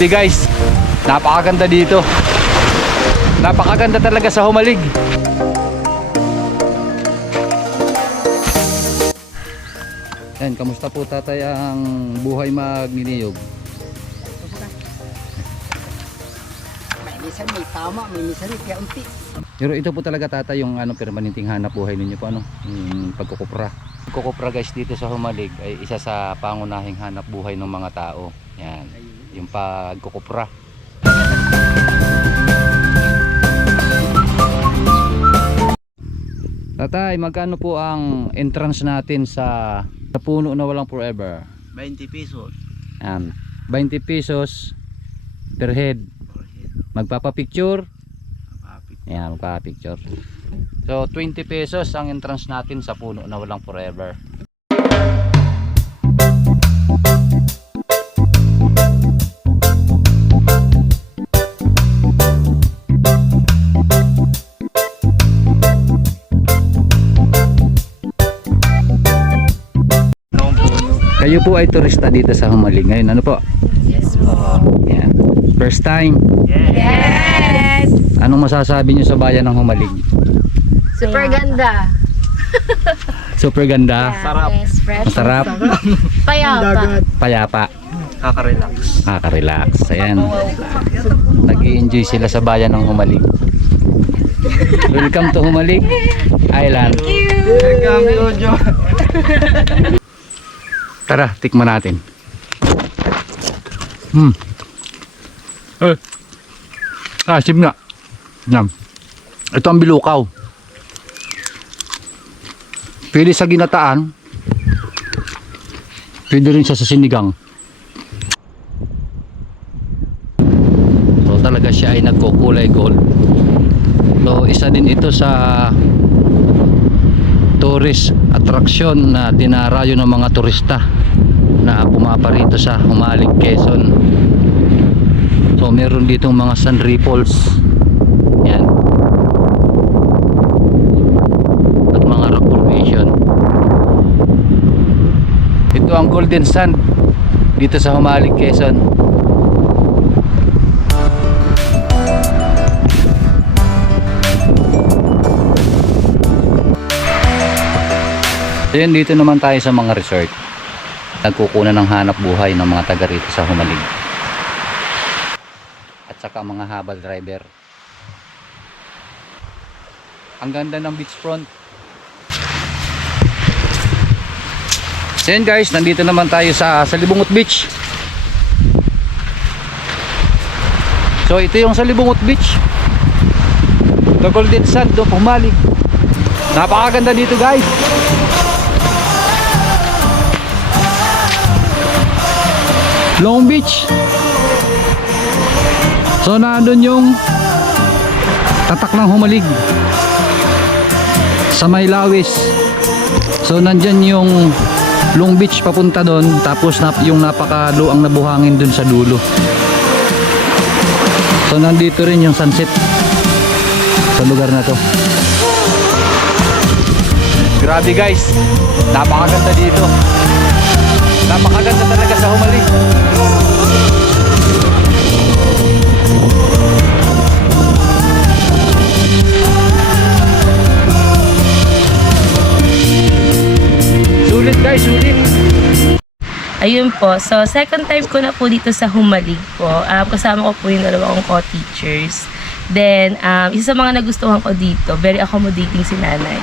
Grabe guys, napakaganda dito. Napakaganda talaga sa Humalig. Yan, kamusta po tatay ang buhay magniniyog? Minsan may tama, minsan may kaunti. Pero ito po talaga tatay yung permanenteng hanap buhay ninyo po, yung pagkukupra. Pagkukupra guys dito sa Humalig ay isa sa pangunahing hanap buhay ng mga tao. Yan, yung pagkukupra. Tatay, magkano po ang entrance natin sa puno na walang forever? 20 pesos. Yan, 20 pesos per head. Magpapapicture. Yan, magpapapicture. So 20 pesos ang entrance natin sa puno na walang forever. Kayo po ay turista dito sa Humalig ngayon, ano po? Yes po. Yan. First time? Yes! Anong masasabi nyo sa bayan ng Humalig? Super ganda. Super ganda. Sarap. Yes, fresh. Masarap. Payapa. Payapa. Kaka-relax. Nakaka-relax. Ayan. Nag-i-enjoy sila sa bayan ng Humalig. Welcome to Humalig Island. Welcome Jojo. Tara, tikman natin. Asim nga. Yan. Ito ang bilukaw. Pwede sa ginataan. Pwede rin siya sa sinigang. So talaga siya ay nagkukulay gold. So isa din ito sa tourist attraction na dinarayo ng mga turista na pumaparito sa Humalig, Quezon. So meron ditong mga sand ripples. Yan. At mga rock formation. Ito ang golden sand dito sa Humalig, Quezon. Ayan, dito naman tayo sa mga resort. Nagkukunan ng hanap buhay ng mga taga rito sa Humalig. At saka mga habal driver. Ang ganda ng beachfront. Ayan guys, nandito naman tayo sa Salibungot Beach. So ito yung Salibungot Beach. The Golden Sand of Humalig. Napakaganda dito guys. Long Beach. So nandun yung tatak ng Humalig sa Maylawis. So nandyan yung Long Beach papunta doon, tapos yung napakaluang na buhangin dun sa dulo. So nandito rin yung sunset sa lugar na to. Grabe guys, napakaganda dito. Napakaganda talaga sa Humalig. Sulit guys, sulit. Ayun po, so second time ko na po dito sa Humalig po. Kasama ko po yung dalawang co-teachers. Then, isa sa mga nagustuhan ko dito, very accommodating si nanay.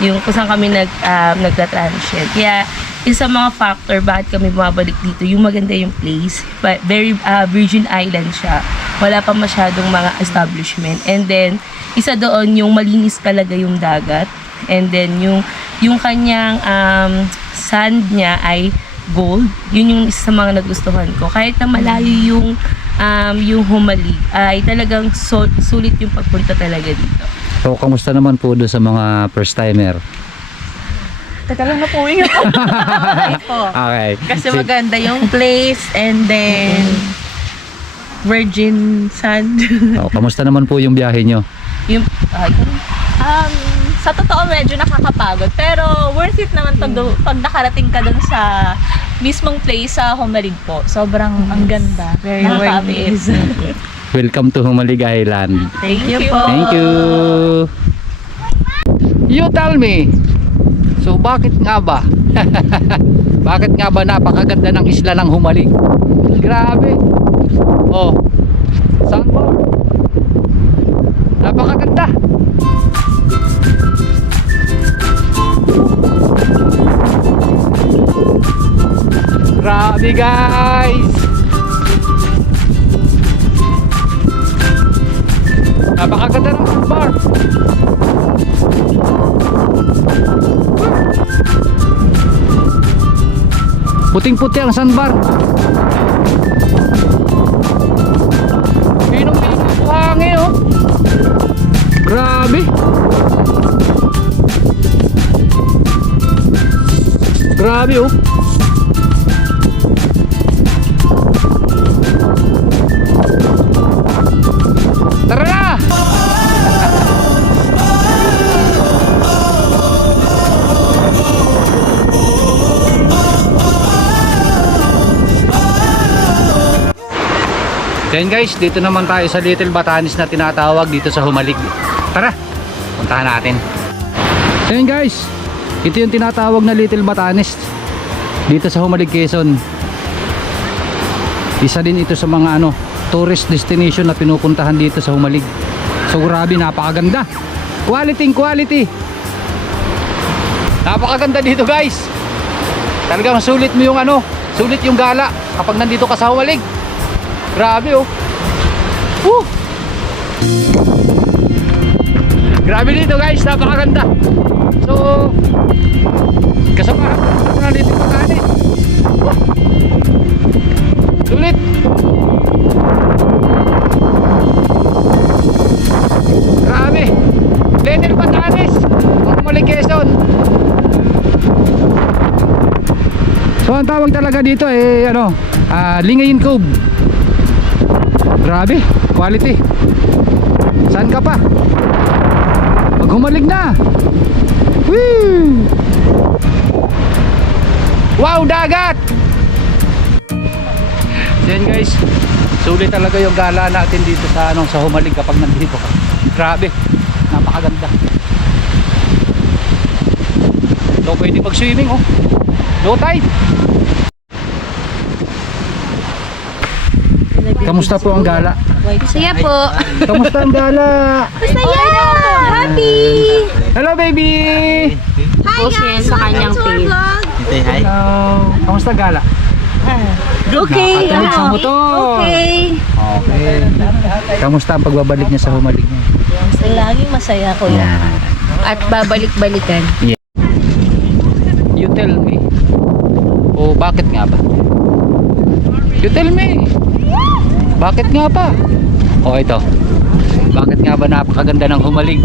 Yung kung saan kami nagta-transit. Kaya, isa sa mga factor bakit kami bumabalik dito, yung maganda yung place. Very virgin island siya. Wala pa masyadong mga establishment. And then, isa doon yung malinis talaga yung dagat. And then, yung kanyang sand niya ay gold. Yun yung isa sa mga nagustuhan ko. Kahit na malayo yung Humalig, ay talagang sulit yung pagpunta talaga dito. So, kamusta naman po doon sa mga first timer? Teka lang na po yun. Okay po. Okay. Kasi maganda yung place and then virgin sand. So, kamusta naman po yung biyahe nyo? Yung, sa totoo medyo nakakapagod. Pero worth it naman pag nakarating ka dun sa mismong place sa Humalig po. Sobrang ang ganda. Very worth it. Welcome to Humalig Island. Thank you po. Thank you. You tell me. So bakit nga ba? Bakit nga ba napakaganda ng isla ng Humalig? Grabe. Oh. Saan ba? Napakaganda. Grabe guys. Napakaganda ng sandbar. Puting-puti ang sandbar. Pinong-pinong buhangin oh. Grabe. Grabe oh. Tara na! Then guys, dito naman tayo sa Little Batanes na tinatawag dito sa Humalig. Tara, puntahan natin. Then guys, ito yung tinatawag na Little Batanes dito sa Humalig, Quezon. Isa din ito sa mga tourist destination na pinupuntahan dito sa Humalig. So grabe, napakaganda. Quality. Napakaganda dito guys. Talagang sulit mo yung sulit yung gala kapag nandito ka sa Humalig. Grabe oh. Woo! Grabe dito guys, napakaganda. So kasamahan ko na dito Batanes. Sulit. Grabe. Little Batanes, Humalig, Quezon. So ang tawag talaga dito Lingayen Cove. Grabe, quality. Saan ka pa? Pag Humalig na. Woo! Wow, dagat. Yan guys, sulit talaga yung gala natin dito sa Humalig kapag nandito ka. Grabe, napakaganda. So pwede mag-swimming oh. Low tide. Kamusta po ang gala? Masaya po. Kamusta ang gala? Masaya! Happy! Hello baby! Hi guys! sa kanyang page. Say hi. Hello! Kamusta ang gala? Okay. Nakatawid sa motor. Okay. Okay. Kamusta ang pagbabalik niya sa Humalig niya? Laging masaya ko yan. At babalik-balikan. You tell me. O bakit nga ba? You tell me. Bakit nga ba? O ito. Bakit nga ba napakaganda ng Humalig?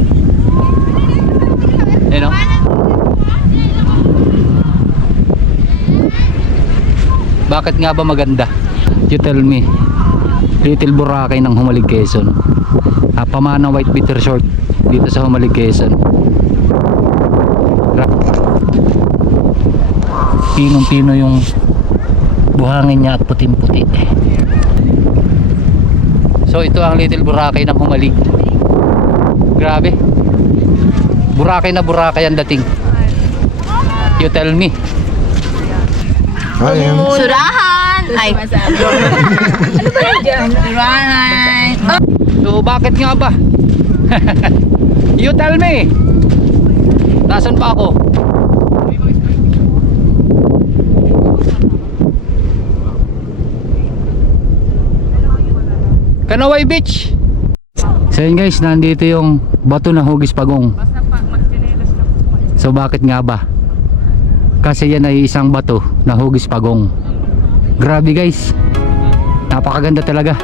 Bakit nga ba maganda? You tell me. Little Boracay ng Humalig, Quezon. Pamana White Bitter Short dito sa Humalig, Quezon. Pinong-pino yung buhangin niya at puting-puti. So ito ang Little Boracay ng Humalig. Grabe. Boracay na Boracay ang dating. You tell me. Surahan! Ay, ano ba yan? Surahan! So bakit nga ba? You tell me. Nasaan pa ako? Kanaway Beach. So yun guys, nandito yung bato na Hugis Pagong. So bakit nga ba? Kasi yan ay isang bato na Hugis Pagong. Grabe guys, napakaganda talaga.